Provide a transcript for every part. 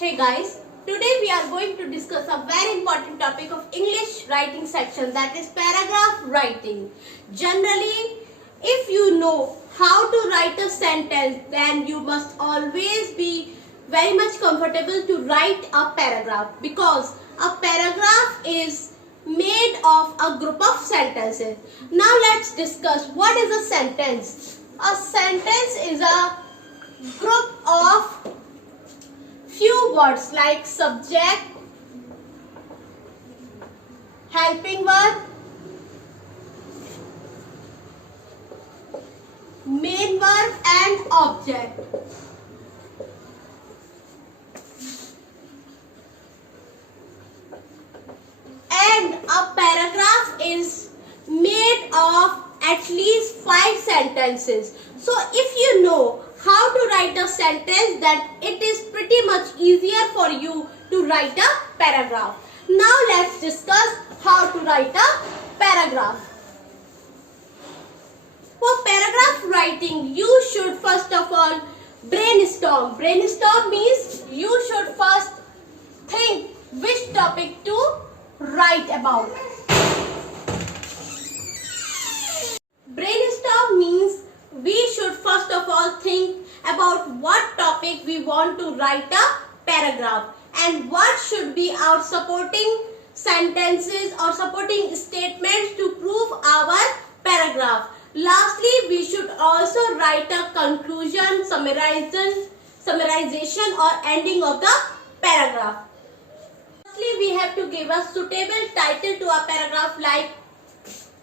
Hey guys, today we are going to discuss a very important topic of English writing section, that is paragraph writing. Generally, if you know how to write a sentence, then you must always be very much comfortable to write a paragraph, because a paragraph is made of a group of sentences. Now let's discuss what is a sentence. A sentence is a group of few words like subject, helping verb, main verb and object. And a paragraph is made of at least 5 sentences. So if you know how to write a sentence, then it is pretty much easier for you to write a paragraph. Now let's discuss how to write a paragraph. For paragraph writing, you should first of all brainstorm. Brainstorm means you should first think which topic to write about. Brainstorm means we should first of all think about what topic we want to write a paragraph and what should be our supporting sentences or supporting statements to prove our paragraph. Lastly, we should also write a conclusion, summarization or ending of the paragraph. Firstly, we have to give a suitable title to a paragraph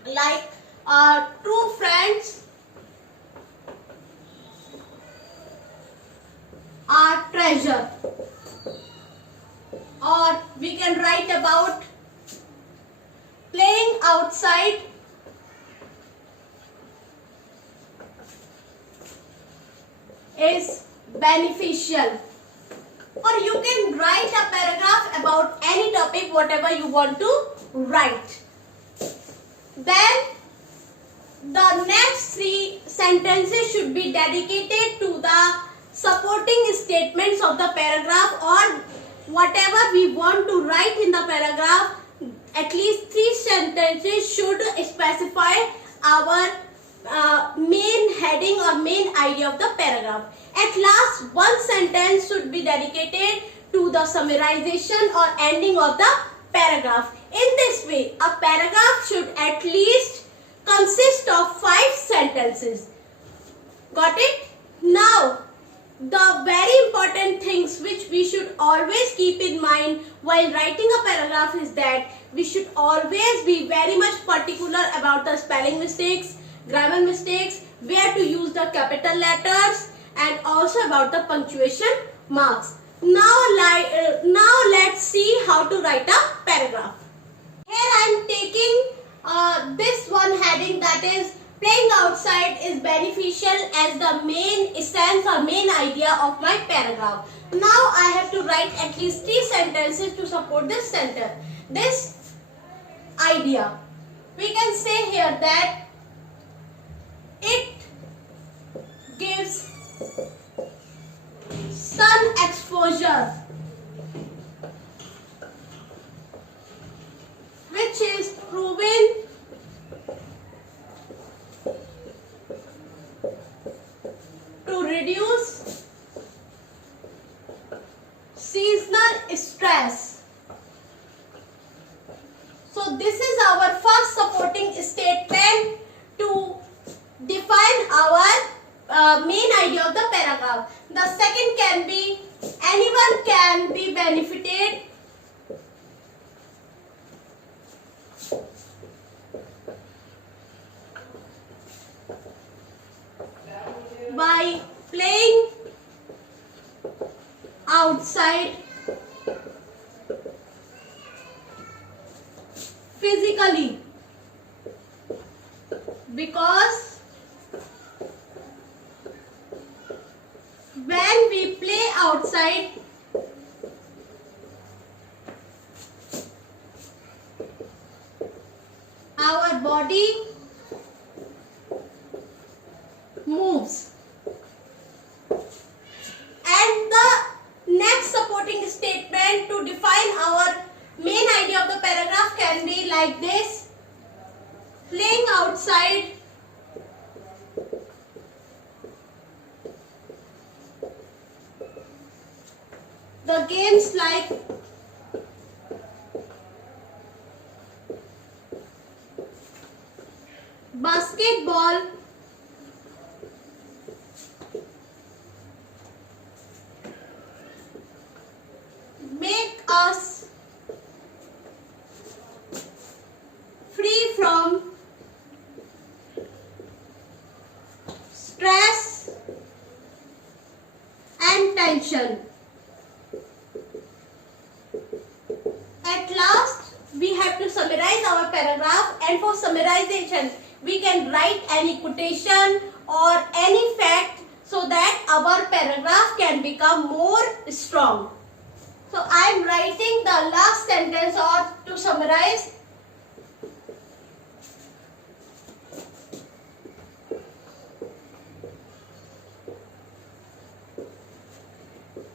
like True Friends Are Treasure, or we can write about Playing Outside is Beneficial. Or you can write a paragraph about any topic, whatever you want to write. Then the next 3 sentences should be dedicated to the supporting statements of the paragraph, or whatever we want to write in the paragraph. At least 3 sentences should specify our main heading or main idea of the paragraph. At last, 1 sentence should be dedicated to the summarization or ending of the paragraph. In this way, a paragraph should at least consist of 5 sentences. Got it? Now, the very important things which we should always keep in mind while writing a paragraph is that we should always be very much particular about the spelling mistakes, grammar mistakes, where to use the capital letters, and also about the punctuation marks. Now let's see how to write a paragraph. Here I am taking this one heading, that is Playing Outside is Beneficial, as the main essence or main idea of my paragraph. Now I have to write at least 3 sentences to support this idea. We can say here that it gives sun exposure, which is proven to reduce seasonal stress. So this is our first supporting statement to define our main idea of the paragraph. The second can be anyone can be benefited by playing outside physically, because when we play outside, our body moves. And the next support supporting statement to define our main idea of the paragraph can be like this. Playing outside the games like basketball, make us free from stress and tension. At last, we have to summarize our paragraph, and for summarization, we can write any quotation or any fact so that our paragraph can become more strong. So I am writing the last sentence or to summarize.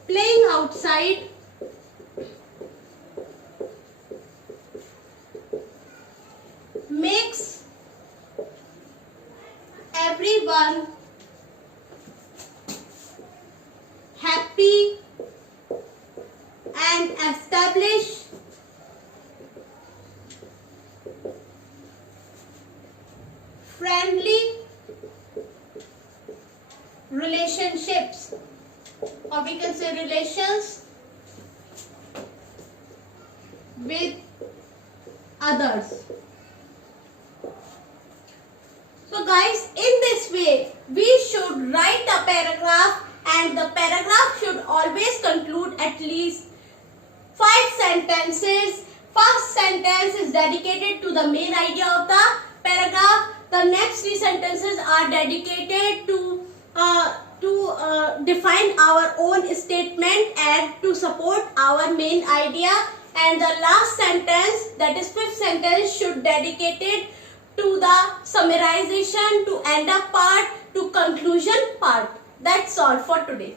Playing outside makes everyone happy and establish friendly relationships, or we can say relations with others. So guys, in this way, we should write a paragraph, and the paragraph should always conclude at least 5 sentences. First sentence is dedicated to the main idea of the paragraph. The next 3 sentences are dedicated to define our own statement and to support our main idea. And the last sentence, that is 5th sentence, should dedicated to the summarization, to end up part, to conclusion part. That's all for today.